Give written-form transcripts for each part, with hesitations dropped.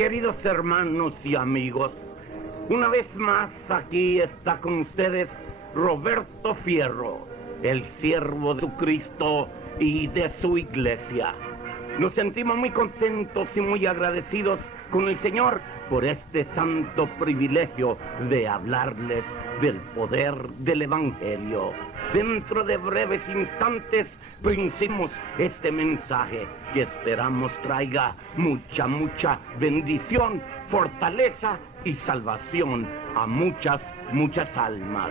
Queridos hermanos y amigos, una vez más aquí está con ustedes Roberto Fierro, el siervo de Cristo y de su iglesia. Nos sentimos muy contentos y muy agradecidos con el Señor por este santo privilegio de hablarles del poder del Evangelio. Dentro de breves instantes principimos este mensaje que esperamos traiga mucha bendición, fortaleza y salvación a muchas almas.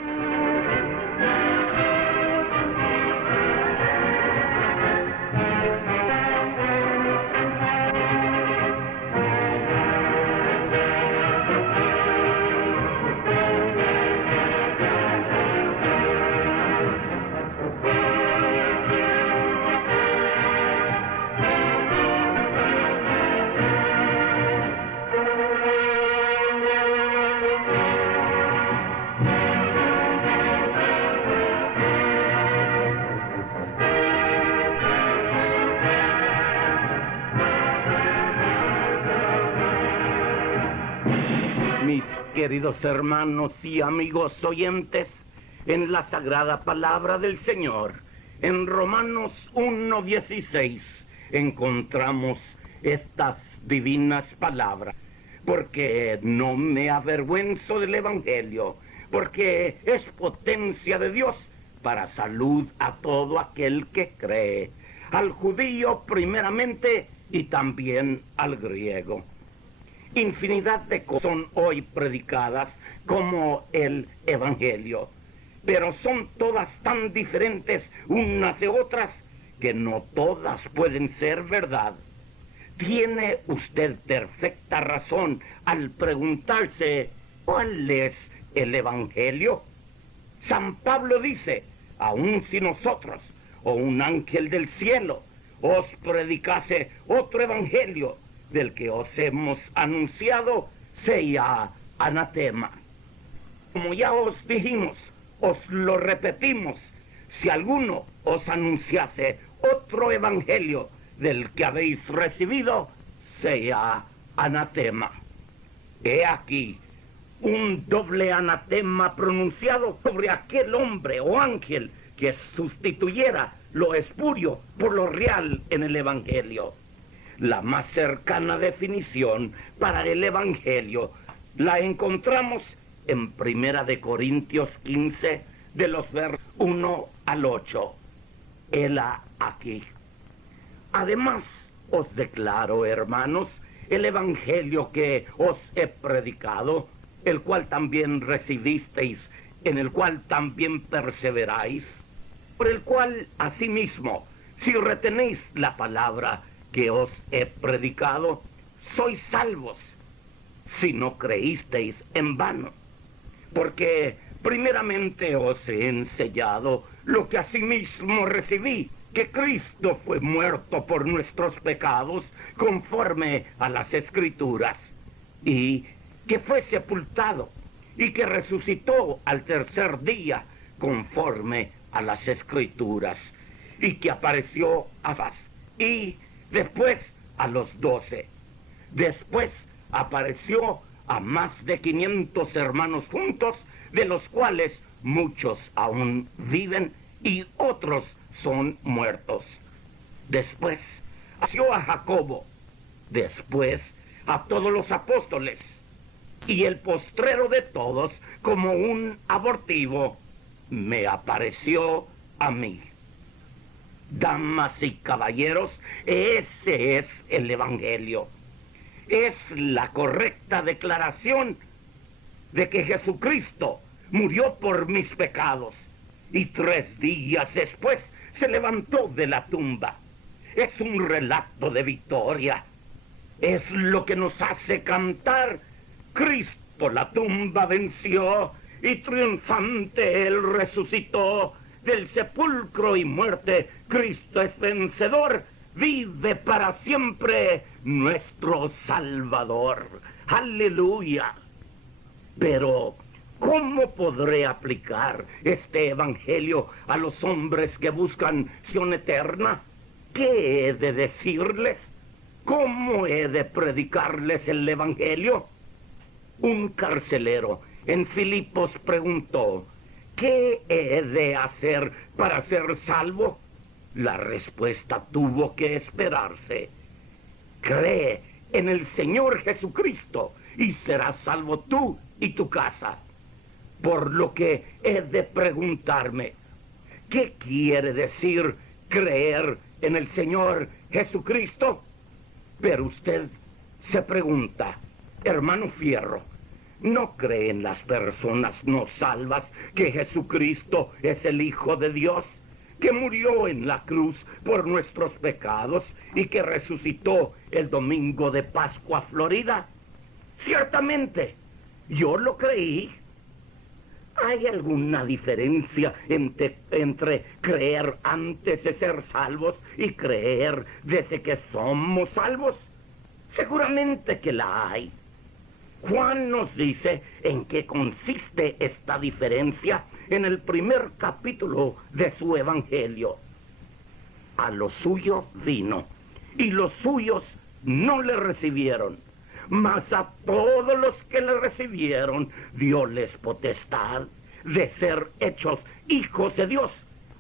Mis queridos hermanos y amigos oyentes, en la sagrada palabra del Señor, en Romanos 1:16, encontramos estas divinas palabras. Porque no me avergüenzo del Evangelio, porque es potencia de Dios para salud a todo aquel que cree, al judío primeramente y también al griego. Infinidad de cosas son hoy predicadas como el Evangelio, pero son todas tan diferentes unas de otras que no todas pueden ser verdad. Tiene usted perfecta razón al preguntarse ¿cuál es el Evangelio? San Pablo dice, aun si nosotros o un ángel del cielo os predicase otro Evangelio del que os hemos anunciado, sea anatema. Como ya os dijimos, os lo repetimos, si alguno os anunciase otro Evangelio del que habéis recibido, sea anatema. He aquí un doble anatema pronunciado sobre aquel hombre o ángel que sustituyera lo espurio por lo real en el Evangelio. La más cercana definición para el Evangelio la encontramos en 1 Corintios 15, de los versos 1 al 8. Hela aquí. Además, os declaro, hermanos, el Evangelio que os he predicado, el cual también recibisteis, en el cual también perseveráis, por el cual, asimismo, si retenéis la palabra que os he predicado, sois salvos, si no creísteis en vano. Porque primeramente os he enseñado lo que asimismo recibí, que Cristo fue muerto por nuestros pecados conforme a las Escrituras, y que fue sepultado, y que resucitó al tercer día conforme a las Escrituras, y que apareció a Faz, y después a los 12. Después apareció a más de 500 hermanos juntos, de los cuales muchos aún viven y otros son muertos. Después apareció a Jacobo, después a todos los apóstoles, y el postrero de todos, como un abortivo, me apareció a mí. Damas y caballeros, ese es el Evangelio. Es la correcta declaración de que Jesucristo murió por mis pecados y 3 días después se levantó de la tumba. Es un relato de victoria. Es lo que nos hace cantar: Cristo la tumba venció y triunfante Él resucitó. Del sepulcro y muerte Cristo es vencedor. Vive para siempre nuestro Salvador. ¡Aleluya! Pero ¿cómo podré aplicar este Evangelio a los hombres que buscan acción eterna? ¿Qué he de decirles? ¿cómo he de predicarles el Evangelio? Un carcelero en Filipos preguntó, ¿qué he de hacer para ser salvo? La respuesta tuvo que esperarse. Cree en el Señor Jesucristo y serás salvo tú y tu casa. Por lo que he de preguntarme, ¿qué quiere decir creer en el Señor Jesucristo? Pero usted se pregunta, hermano Fierro, ¿no creen las personas no salvas que Jesucristo es el Hijo de Dios, que murió en la cruz por nuestros pecados y que resucitó el domingo de Pascua Florida? Ciertamente, yo lo creí. ¿Hay alguna diferencia entre creer antes de ser salvos y creer desde que somos salvos? Seguramente que la hay. Juan nos dice en qué consiste esta diferencia en el primer capítulo de su Evangelio. A lo suyo vino, y los suyos no le recibieron. Mas a todos los que le recibieron, dióles potestad de ser hechos hijos de Dios,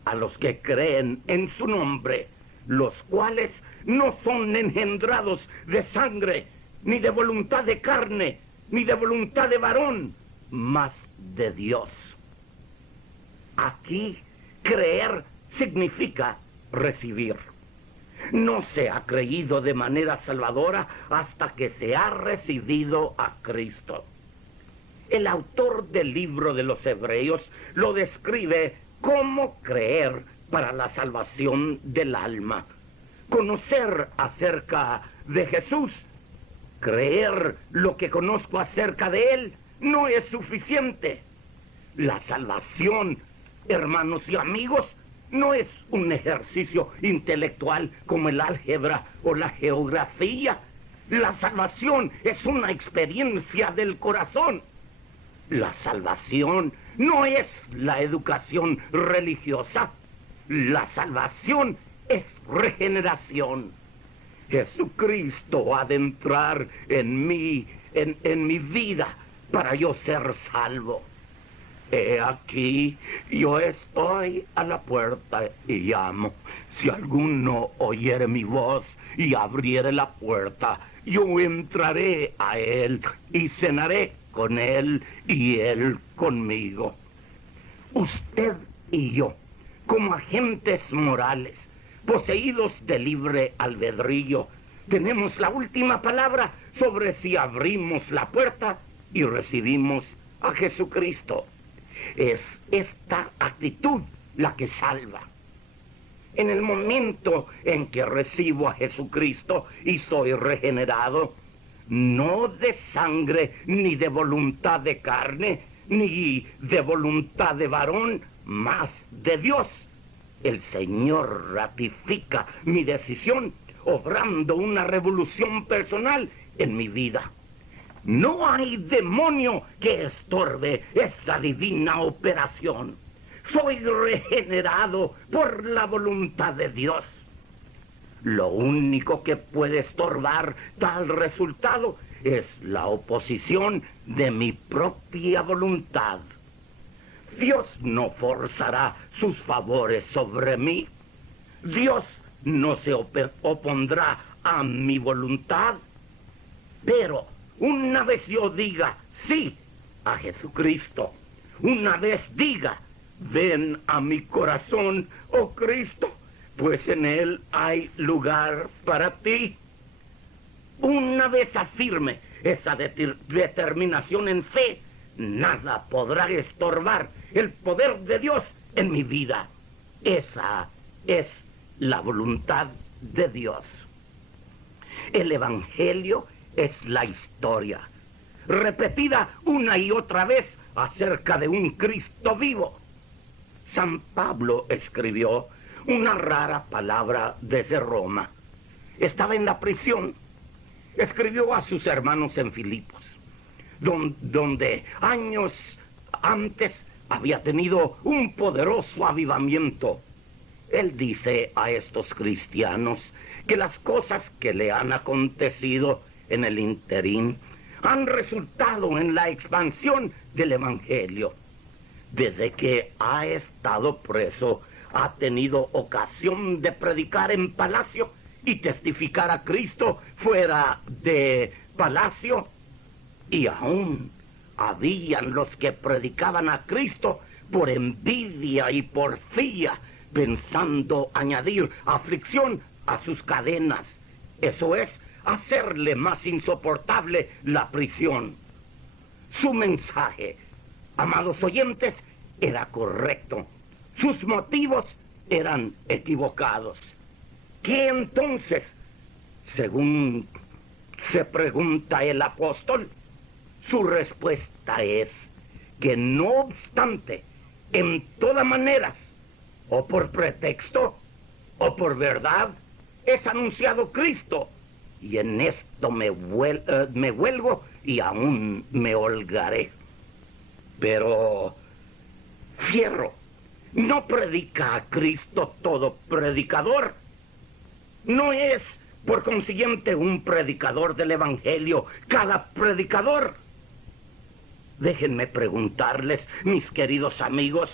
a los que creen en su nombre, los cuales no son engendrados de sangre, ni de voluntad de carne, ni de voluntad de varón, mas de Dios. Aquí, creer significa recibir. No se ha creído de manera salvadora hasta que se ha recibido a Cristo. El autor del libro de los Hebreos lo describe como creer para la salvación del alma. Conocer acerca de Jesús, creer lo que conozco acerca de Él, no es suficiente. La salvación, hermanos y amigos, no es un ejercicio intelectual como el álgebra o la geografía. La salvación es una experiencia del corazón. La salvación no es la educación religiosa. La salvación es regeneración. Jesucristo ha de entrar en mi vida para yo ser salvo. He aquí, yo estoy a la puerta y llamo. Si alguno oyere mi voz y abriere la puerta, yo entraré a él y cenaré con él y él conmigo. Usted y yo, como agentes morales, poseídos de libre albedrío, tenemos la última palabra sobre si abrimos la puerta y recibimos a Jesucristo. Es esta actitud la que salva. En el momento en que recibo a Jesucristo y soy regenerado, no de sangre, ni de voluntad de carne, ni de voluntad de varón, mas de Dios. El Señor ratifica mi decisión, obrando una revolución personal en mi vida. No hay demonio que estorbe esa divina operación. Soy regenerado por la voluntad de Dios. Lo único que puede estorbar tal resultado es la oposición de mi propia voluntad. Dios no forzará sus favores sobre mí. Dios no se opondrá a mi voluntad. Pero una vez yo diga sí a Jesucristo, una vez diga, ven a mi corazón, oh Cristo, pues en él hay lugar para ti. Una vez afirme esa determinación en fe, nada podrá estorbar el poder de Dios en mi vida. Esa es la voluntad de Dios. El Evangelio es la historia, repetida una y otra vez acerca de un Cristo vivo. San Pablo escribió una rara palabra desde Roma. Estaba en la prisión. Escribió a sus hermanos en Filipos, donde años antes había tenido un poderoso avivamiento. Él dice a estos cristianos que las cosas que le han acontecido en el interín han resultado en la expansión del Evangelio. Desde que ha estado preso, ha tenido ocasión de predicar en palacio y testificar a Cristo fuera de palacio. Y aún habían los que predicaban a Cristo por envidia y porfía, pensando añadir aflicción a sus cadenas. Eso es, hacerle más insoportable la prisión. Su mensaje, amados oyentes, era correcto. Sus motivos eran equivocados. ¿Qué entonces, según se pregunta el apóstol? Su respuesta es que no obstante, en todas maneras, o por pretexto, o por verdad, es anunciado Cristo, y en esto me huelgo y aún me holgaré. Pero, Fierro, no predica a Cristo todo predicador. No es, por consiguiente, un predicador del Evangelio cada predicador. Déjenme preguntarles, mis queridos amigos,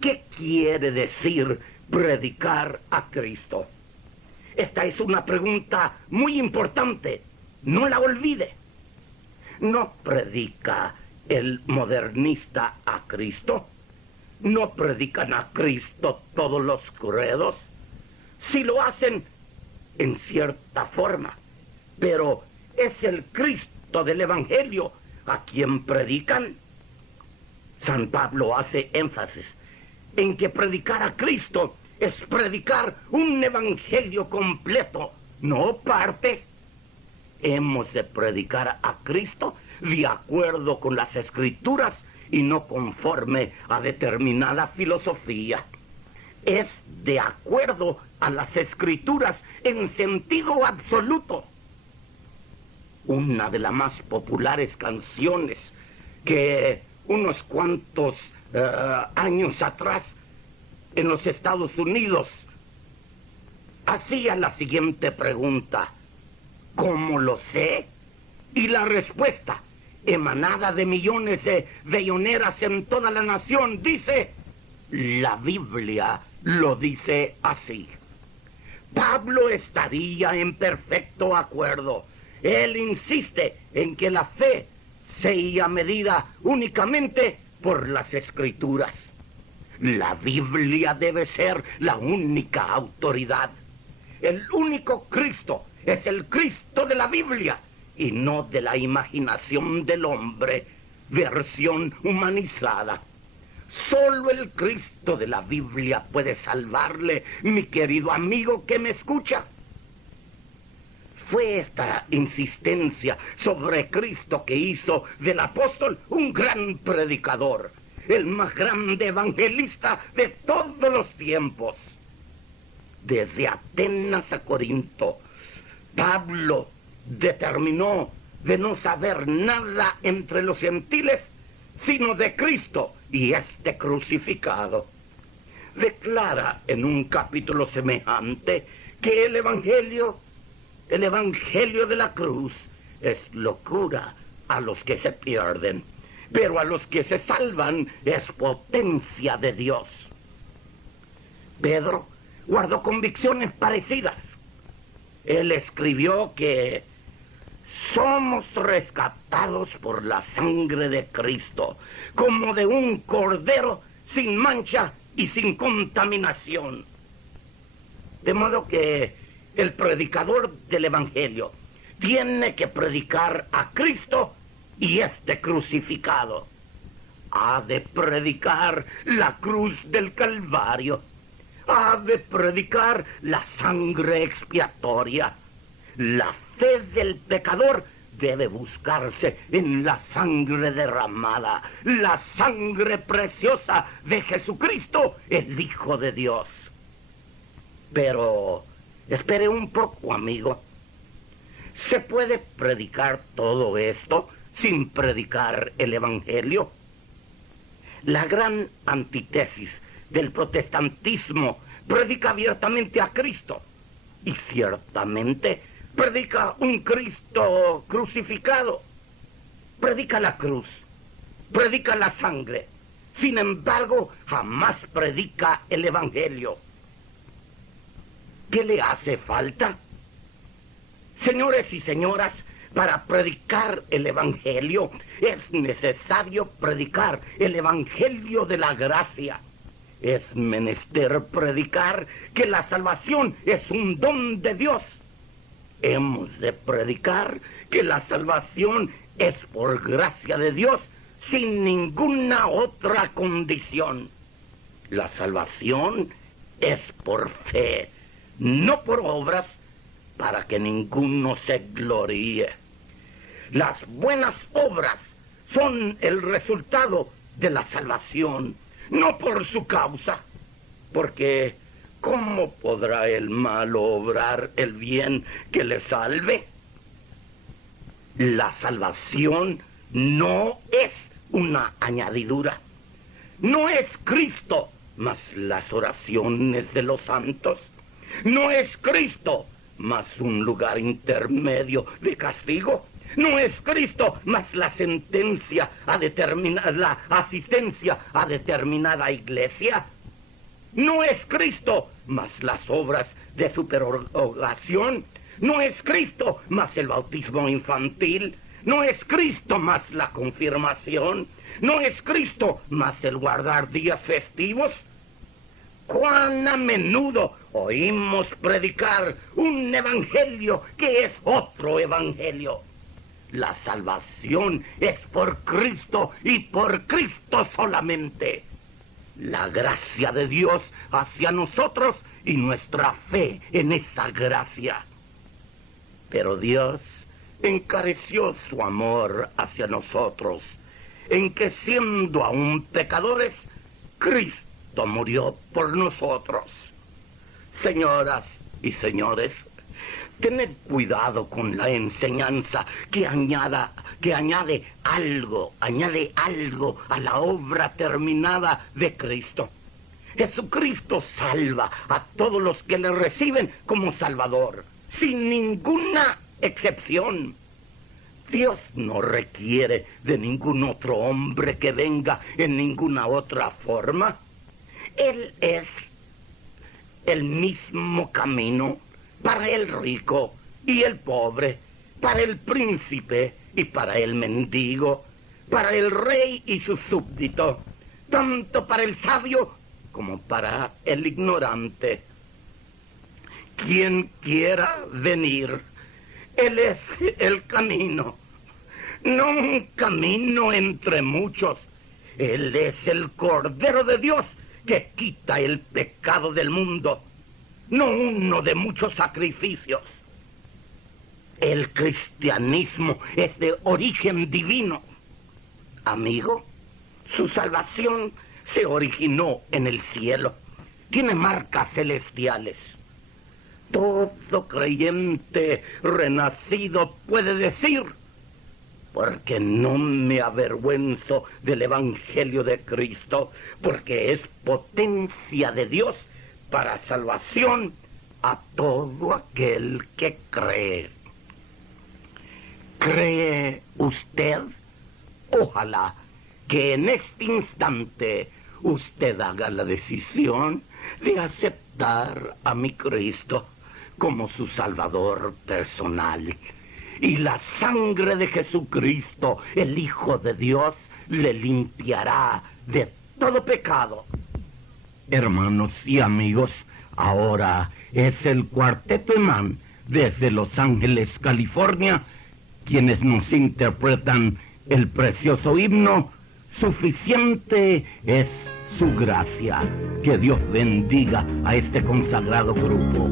¿qué quiere decir predicar a Cristo? Esta es una pregunta muy importante, no la olvide. ¿No predica el modernista a Cristo? ¿No predican a Cristo todos los credos? Sí lo hacen en cierta forma, pero es el Cristo del Evangelio a quien predican. San Pablo hace énfasis en que predicar a Cristo es predicar un evangelio completo, no parte. Hemos de predicar a Cristo de acuerdo con las Escrituras y no conforme a determinada filosofía. Es de acuerdo a las Escrituras en sentido absoluto. Una de las más populares canciones que unos cuantos años atrás en los Estados Unidos hacía la siguiente pregunta: ¿cómo lo sé? Y la respuesta, emanada de millones de belloneras en toda la nación, dice: la Biblia lo dice así. Pablo estaría en perfecto acuerdo. Él insiste en que la fe sea medida únicamente por las Escrituras. La Biblia debe ser la única autoridad. El único Cristo es el Cristo de la Biblia y no de la imaginación del hombre, versión humanizada. Solo el Cristo de la Biblia puede salvarle, mi querido amigo que me escucha. Fue esta insistencia sobre Cristo que hizo del apóstol un gran predicador, el más grande evangelista de todos los tiempos. Desde Atenas a Corinto, Pablo determinó de no saber nada entre los gentiles, sino de Cristo y este crucificado. Declara en un capítulo semejante que el Evangelio de la cruz es locura a los que se pierden, pero a los que se salvan es potencia de Dios. Pedro guardó convicciones parecidas. Él escribió que somos rescatados por la sangre de Cristo, como de un cordero sin mancha y sin contaminación. De modo que el predicador del Evangelio tiene que predicar a Cristo y este crucificado. Ha de predicar la cruz del Calvario. Ha de predicar la sangre expiatoria. La fe del pecador debe buscarse en la sangre derramada, la sangre preciosa de Jesucristo, el Hijo de Dios. Pero espere un poco, amigo. ¿Se puede predicar todo esto sin predicar el Evangelio? La gran antítesis del protestantismo predica abiertamente a Cristo. y ciertamente predica un Cristo crucificado. Predica la cruz, predica la sangre. Sin embargo, jamás predica el Evangelio. ¿Qué le hace falta? Señores y señoras, para predicar el Evangelio es necesario predicar el Evangelio de la gracia. Es menester predicar que la salvación es un don de Dios. Hemos de predicar que la salvación es por gracia de Dios, sin ninguna otra condición. La salvación es por fe, no por obras, para que ninguno se gloríe. Las buenas obras son el resultado de la salvación, no por su causa, porque ¿cómo podrá el mal obrar el bien que le salve? La salvación no es una añadidura, no es Cristo, mas las oraciones de los santos, no es Cristo, mas un lugar intermedio de castigo, no es Cristo, mas la sentencia a la asistencia a determinada iglesia. No es Cristo, mas las obras de supererogación. No es Cristo, mas el bautismo infantil. No es Cristo, más la confirmación. No es Cristo, más el guardar días festivos. ¡Cuán a menudo oímos predicar un evangelio que es otro evangelio! La salvación es por Cristo y por Cristo solamente. La gracia de Dios hacia nosotros y nuestra fe en esa gracia. Pero Dios encareció su amor hacia nosotros, en que siendo aún pecadores, Cristo murió por nosotros. Señoras y señores, tened cuidado con la enseñanza que añade algo a la obra terminada de Cristo. Jesucristo salva a todos los que le reciben como Salvador, sin ninguna excepción. Dios no requiere de ningún otro hombre que venga en ninguna otra forma. Él es el mismo camino para el rico y el pobre, para el príncipe y para el mendigo, para el rey y su súbdito, tanto para el sabio como para el ignorante. Quien quiera venir, Él es el camino, no un camino entre muchos. Él es el Cordero de Dios que quita el pecado del mundo, no uno de muchos sacrificios. El cristianismo es de origen divino. Amigo, su salvación se originó en el cielo. Tiene marcas celestiales. Todo creyente renacido puede decir: porque no me avergüenzo del Evangelio de Cristo, porque es potencia de Dios para salvación a todo aquel que cree. ¿Cree usted? Ojalá que en este instante usted haga la decisión de aceptar a mi Cristo como su Salvador personal. Y la sangre de Jesucristo, el Hijo de Dios, le limpiará de todo pecado. Hermanos y amigos, ahora es el Cuarteto Emán desde Los Ángeles, California, quienes nos interpretan el precioso himno Suficiente es su gracia. Que Dios bendiga a este consagrado grupo.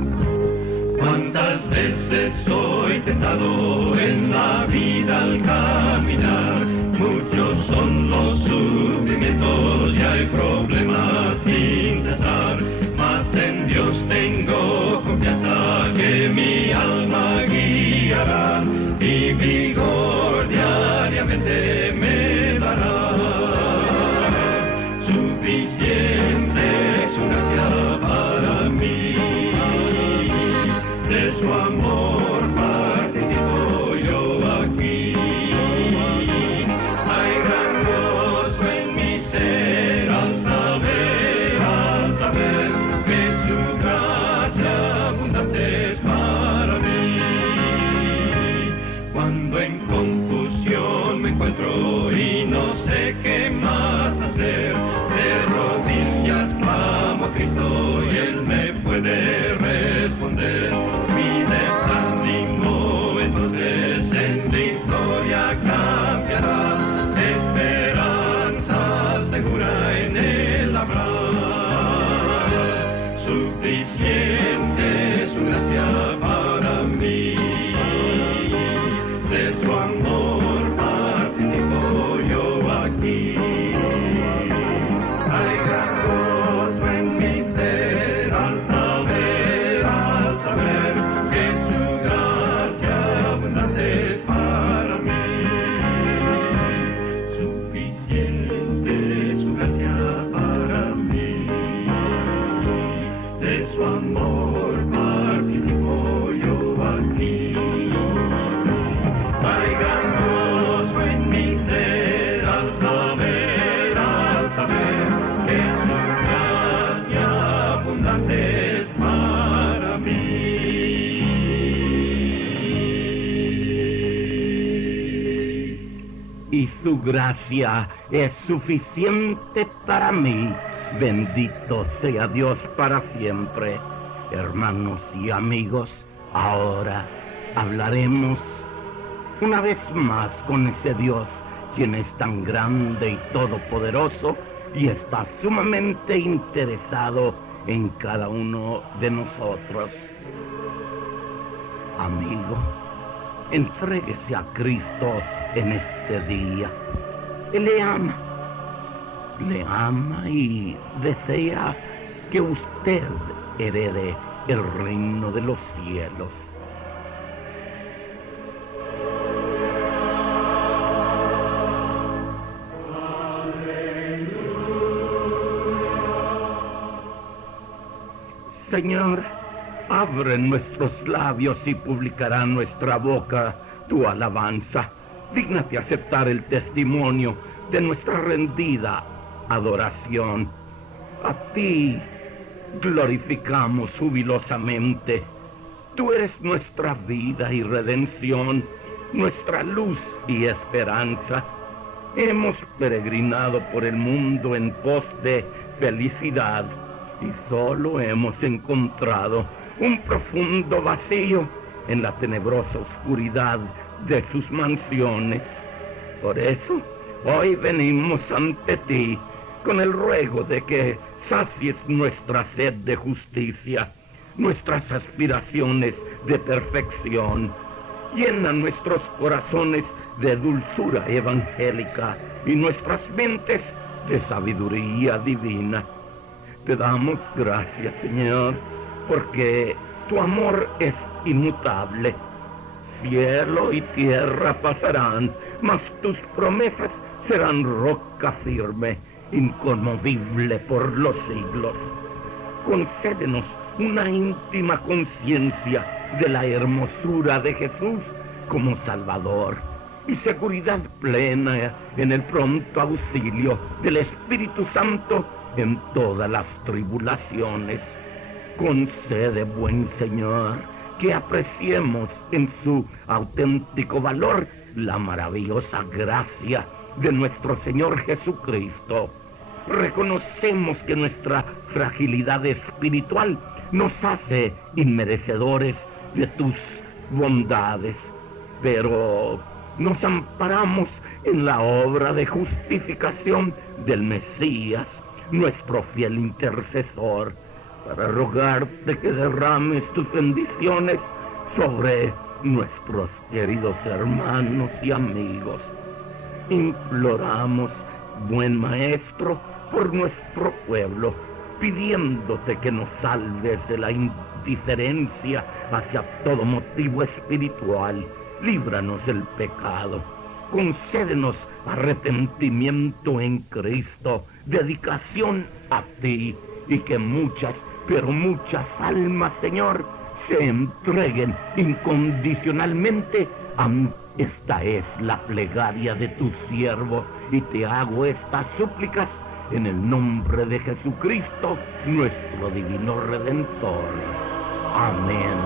Cuántas veces soy tentado en la vida al caminar, muchos son los sufrimientos y hay problemas sin cesar, mas en Dios tengo confianza que mi alma guiará y vigor diariamente me dará. Suficiente es su gracia para mí, gozo en mi ser al saber que su gracia abundante es para mí. Suficiente su gracia para mí. De su amor participo yo aquí. Hay gran gozo en mi ser al saber que su gracia abundante es para mí. Y su gracia es suficiente para mí. Bendito sea Dios para siempre. Hermanos y amigos, ahora hablaremos una vez más con ese Dios, quien es tan grande y todopoderoso y está sumamente interesado en cada uno de nosotros. Amigo, entréguese a Cristo en este día. Él le ama y desea que usted herede el reino de los cielos. Señor, abre nuestros labios y publicará nuestra boca tu alabanza. Dígnate aceptar el testimonio de nuestra rendida adoración. A ti glorificamos jubilosamente. Tú eres nuestra vida y redención, nuestra luz y esperanza. Hemos peregrinado por el mundo en pos de felicidad y solo hemos encontrado un profundo vacío en la tenebrosa oscuridad de sus mansiones. Por eso, hoy venimos ante ti con el ruego de que sacies nuestra sed de justicia, nuestras aspiraciones de perfección. Llena nuestros corazones de dulzura evangélica y nuestras mentes de sabiduría divina. Te damos gracias, Señor, porque tu amor es inmutable. Cielo y tierra pasarán, mas tus promesas serán roca firme, inconmovible por los siglos. Concédenos una íntima conciencia de la hermosura de Jesús como Salvador y seguridad plena en el pronto auxilio del Espíritu Santo en todas las tribulaciones. Concede, buen Señor, que apreciemos en su auténtico valor la maravillosa gracia de nuestro Señor Jesucristo. Reconocemos que nuestra fragilidad espiritual nos hace inmerecedores de tus bondades, pero nos amparamos en la obra de justificación del Mesías, nuestro fiel intercesor, para rogarte que derrames tus bendiciones sobre nuestros queridos hermanos y amigos. Imploramos, buen Maestro, por nuestro pueblo, pidiéndote que nos salves de la indiferencia hacia todo motivo espiritual. Líbranos del pecado. Concédenos arrepentimiento en Cristo, dedicación a ti, y que muchas, pero muchas almas, Señor, se entreguen incondicionalmente a mí. Esta es la plegaria de tu siervo, y te hago estas súplicas en el nombre de Jesucristo, nuestro divino Redentor. Amén.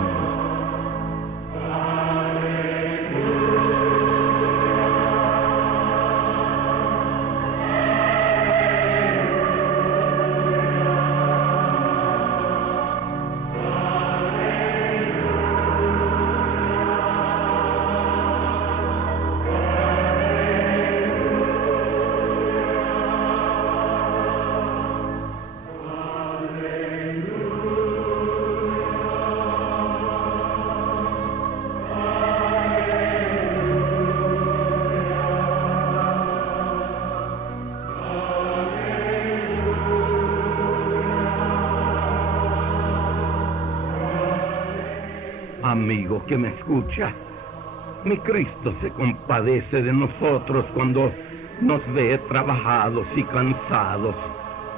Amigo que me escucha, mi Cristo se compadece de nosotros cuando nos ve trabajados y cansados,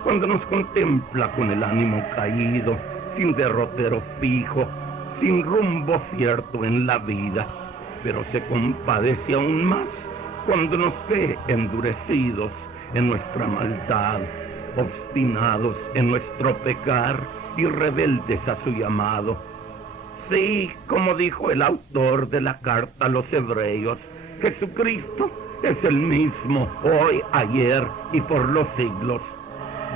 cuando nos contempla con el ánimo caído, sin derrotero fijo, sin rumbo cierto en la vida, pero se compadece aún más cuando nos ve endurecidos en nuestra maldad, obstinados en nuestro pecar y rebeldes a su llamado. Sí, como dijo el autor de la carta a los hebreos, Jesucristo es el mismo hoy, ayer y por los siglos.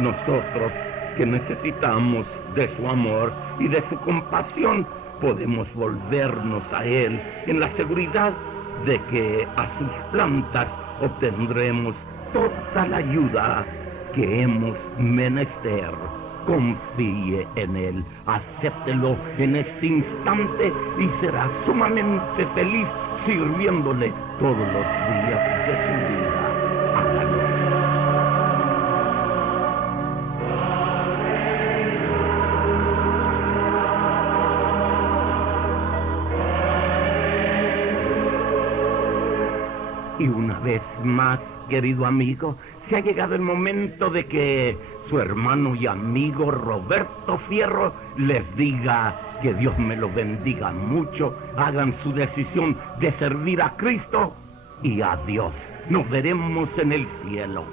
Nosotros que necesitamos de su amor y de su compasión, podemos volvernos a Él en la seguridad de que a sus plantas obtendremos toda la ayuda que hemos menester. Confíe en Él, acéptelo en este instante y será sumamente feliz sirviéndole todos los días de su vida. Hágalo. Y una vez más, querido amigo, se ha llegado el momento de que su hermano y amigo Roberto Fierro les diga que Dios me lo bendiga mucho, hagan su decisión de servir a Cristo y a Dios. Nos veremos en el cielo.